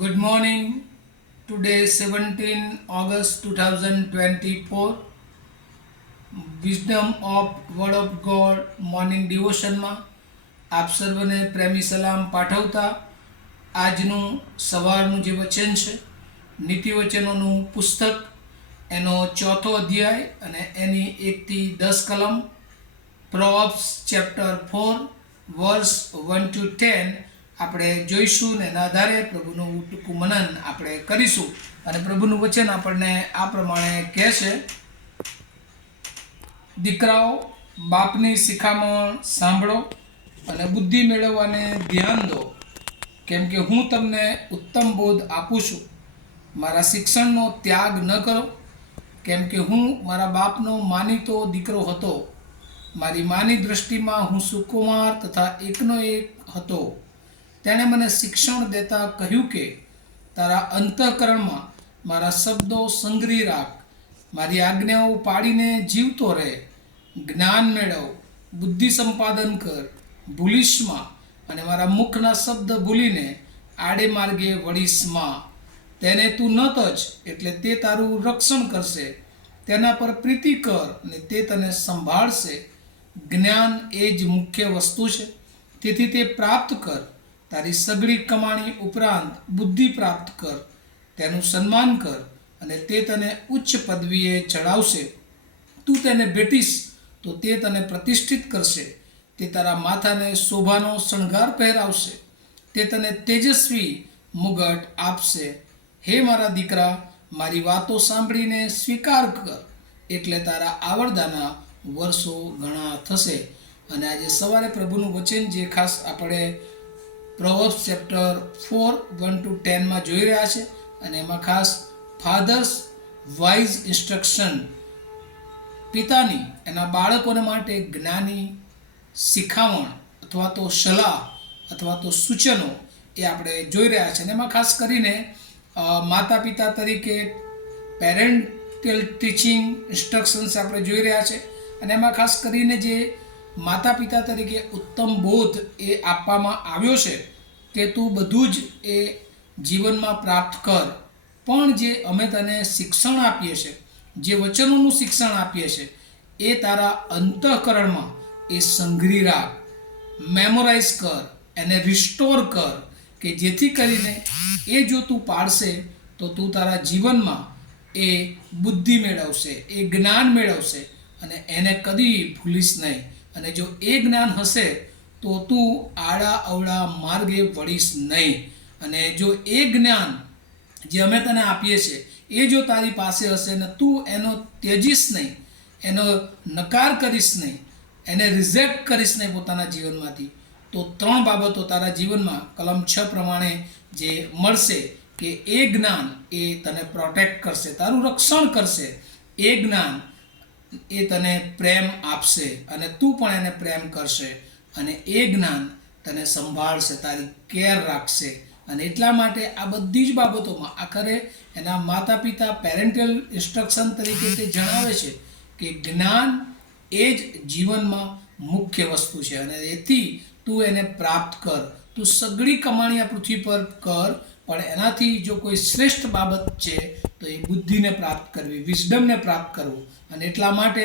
Good morning. Today 17 August 2024. Wisdom of Word of God morning ડિવોશનમાં આપ સર્વને પ્રેમી સલામ પાઠવતા આજનું સવારનું જે વચન છે નીતિવચનોનું પુસ્તક એનો ચોથો અધ્યાય અને એની 1-10 કલમ પ્રોવર્બ્સ ચેપ્ટર 4 વર્સ 1-10 આપણે જોઈશું ને એના આધારે પ્રભુનું ટૂંકું મનન આપણે કરીશું. અને પ્રભુનું વચન આપણને આ પ્રમાણે કહે છે, દીકરાઓ, બાપની શિખામણ સાંભળો અને બુદ્ધિ મેળવવાને ધ્યાન દો, કેમ કે હું તમને ઉત્તમ બોધ આપું છું. મારા શિક્ષણનો ત્યાગ ન કરો, કેમ કે હું મારા બાપનો માનીતો દીકરો હતો. મારી માની દૃષ્ટિમાં હું સુકુમાર તથા એકનો એક હતો. તેણે મને શિક્ષણ દેતા કહ્યું કે તારા અંતઃકરણમાં મારા શબ્દો સંગ્રહી રાખ, મારી આજ્ઞાઓ પાડીને જીવતો રહે. જ્ઞાન મેળવ, બુદ્ધિ સંપાદન કર, ભૂલીશમાં, અને મારા મુખના શબ્દ ભૂલીને આડે માર્ગે વળીશમાં. તેને તું ન તજ, એટલે તે તારું રક્ષણ કરશે. તેના પર પ્રીતિ કર ને તે તને સંભાળશે. જ્ઞાન એ જ મુખ્ય વસ્તુ છે, તેથી તે પ્રાપ્ત કર. તારી સઘળી કમાણી ઉપરાંત બુદ્ધિ પ્રાપ્ત કર. તેનું સન્માન કર અને તે તને ઉચ્ચ પદવીએ ચડાવશે. તું તેને ભેટીશ તો તે તને પ્રતિષ્ઠિત કરશે. તે તારા માથાને શોભાનો શણગાર પહેરાવશે. તે તને તેજસ્વી મુગટ આપશે. હે મારા દીકરા, મારી વાતો સાંભળીને સ્વીકાર કર, એટલે તારા આવરદાના વર્ષો ઘણા થશે. અને આજે સવારે પ્રભુનું વચન જે ખાસ આપણે પ્રોવર્બ્સ ચેપ્ટર 4 1-10 જોઈ રહ્યા છે, અને એમાં ખાસ ફાધર્સ વાઇઝ ઇન્સ્ટ્રક્શન, પિતાની એના બાળકોને માટે જ્ઞાની શિખામણ અથવા તો સલાહ અથવા તો સૂચનો એ આપણે જોઈ રહ્યા છે. અને એમાં ખાસ કરીને માતા પિતા તરીકે પેરેન્ટલ ટીચિંગ ઇન્સ્ટ્રક્શન્સ આપણે જોઈ રહ્યા છે. અને એમાં ખાસ કરીને જે માતા પિતા તરીકે ઉત્તમ બોધ એ આપવામાં આવ્યો છે કે તું બધું જ એ જીવનમાં પ્રાપ્ત કર. પણ જે અમે તને શિક્ષણ આપીએ છીએ, જે વચનોનું શિક્ષણ આપીએ છીએ, એ તારા અંતઃકરણમાં એ સંગ્રહી રાખ, મેમોરાઇઝ કર, એને રિસ્ટોર કર, કે જેથી કરીને એ જો તું પાડશે તો તું તારા જીવનમાં એ બુદ્ધિ મેળવશે, એ જ્ઞાન મેળવશે અને એને કદી ભૂલીશ નહીં. અને જો એ જ્ઞાન હશે તો તું આડા અવળા માર્ગે વળીશ નહીં. અને જો એ જ્ઞાન જે અમે તને આપીએ છીએ એ જો તારી પાસે હશે ને તું એનો ત્યજીશ નહીં, એનો નકાર કરીશ નહીં, એને રિજેક્ટ કરીશ નહીં પોતાના જીવનમાંથી, તો 3 બાબતો તારા જીવનમાં કલમ 6 પ્રમાણે જે મળશે કે એ જ્ઞાન એ તને પ્રોટેક્ટ કરશે, તારું રક્ષણ કરશે. એ જ્ઞાન એ તને પ્રેમ આપશે અને તું પણ એને પ્રેમ કરશે. અને એ જ્ઞાન તને સંભાળશે, તારી કેર રાખશે. અને એટલા માટે આ બધી જ બાબતોમાં આખરે એના માતા પિતા પેરેન્ટલ ઇન્સ્ટ્રક્શન તરીકે તે જણાવે છે કે જ્ઞાન એ જ જીવનમાં મુખ્ય વસ્તુ છે. અને એથી તું એને પ્રાપ્ત કર. તું સઘળી કમાણી આ પૃથ્વી પર કર, પણ એનાથી જો કોઈ શ્રેષ્ઠ બાબત છે તો એ બુદ્ધિને પ્રાપ્ત કરવી, વિઝડમને પ્રાપ્ત કરવું. અને એટલા માટે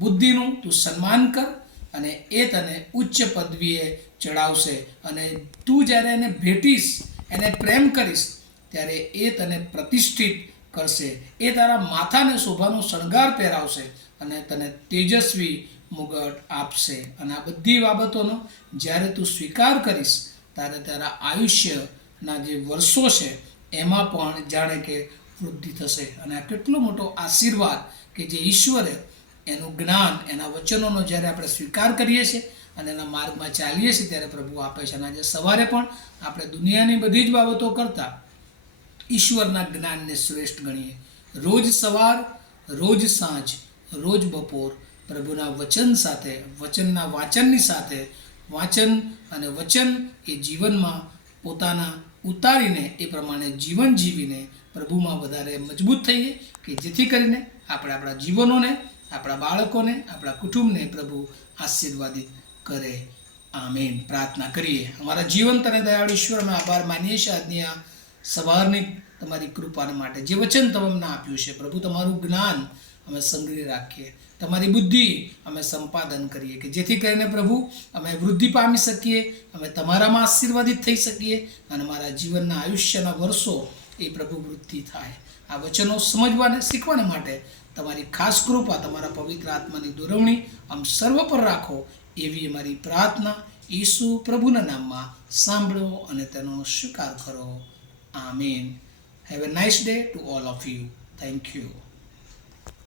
બુદ્ધિનું તું સન્માન કર અને એ તને ઉચ્ચ પદવીએ ચડાવશે. અને તું જ્યારે એને ભેટીશ, એને પ્રેમ કરીશ, ત્યારે એ તને પ્રતિષ્ઠિત કરશે. એ તારા માથાને શોભાનો શણગાર પહેરાવશે અને તને તેજસ્વી મુગટ આપશે. અને આ બધી બાબતોનો જ્યારે તું સ્વીકાર કરીશ ત્યારે તારા આયુષ્યના જે વર્ષો છે એમાં પણ જાણે કે વૃદ્ધિ થશે. અને આ કેટલો મોટો આશીર્વાદ કે જે ઈશ્વરે એનું જ્ઞાન, એના વચનોનો જ્યારે આપણે સ્વીકાર કરીએ છીએ અને એના માર્ગમાં ચાલીએ છીએ ત્યારે પ્રભુ આપે છે. અને આજે સવારે પણ આપણે દુનિયાની બધી જ બાબતો કરતાં ઈશ્વરના જ્ઞાનને શ્રેષ્ઠ ગણીએ. રોજ સવાર, રોજ સાંજ, રોજ બપોર પ્રભુના વચન સાથે, વચનના વાંચનની સાથે, વાંચન અને વચન એ જીવનમાં પોતાના ઉતારીને એ પ્રમાણે જીવન જીવીને પ્રભુમાં વધારે મજબૂત થઈએ, કે જેથી કરીને આપણે આપણા જીવનોને, આપણા બાળકોને, આપણા કુટુંબને પ્રભુ આશીર્વાદિત કરે. આમીન. પ્રાર્થના કરીએ. અમારા જીવંત અને દયાળુ ઈશ્વર, અમે આભાર માનીએ છીએ આજની આ સવારની તમારી કૃપાને માટે જે વચન તમે અમને આપ્યું છે પ્રભુ, તમારું જ્ઞાન અમે સંગ્રહી રાખીએ, તમારી બુદ્ધિ અમે સંપાદન કરીએ, કે જેથી કરીને પ્રભુ અમે વૃદ્ધિ પામી શકીએ, અમે તમારામાં આશીર્વાદિત થઈ શકીએ અને અમારા જીવનના આયુષ્યના વર્ષો એ પ્રભુ વૃદ્ધિ થાય. આ વચનો સમજવાને શીખવાને માટે તમારી ખાસ કૃપા, તમારા પવિત્ર આત્માની દોરવણી આમ સર્વ પર રાખો, એવી અમારી પ્રાર્થના ઈસુ પ્રભુના નામમાં સાંભળો અને તેનો સ્વીકાર કરો. આમીન. Have a nice day to all of you. Thank you.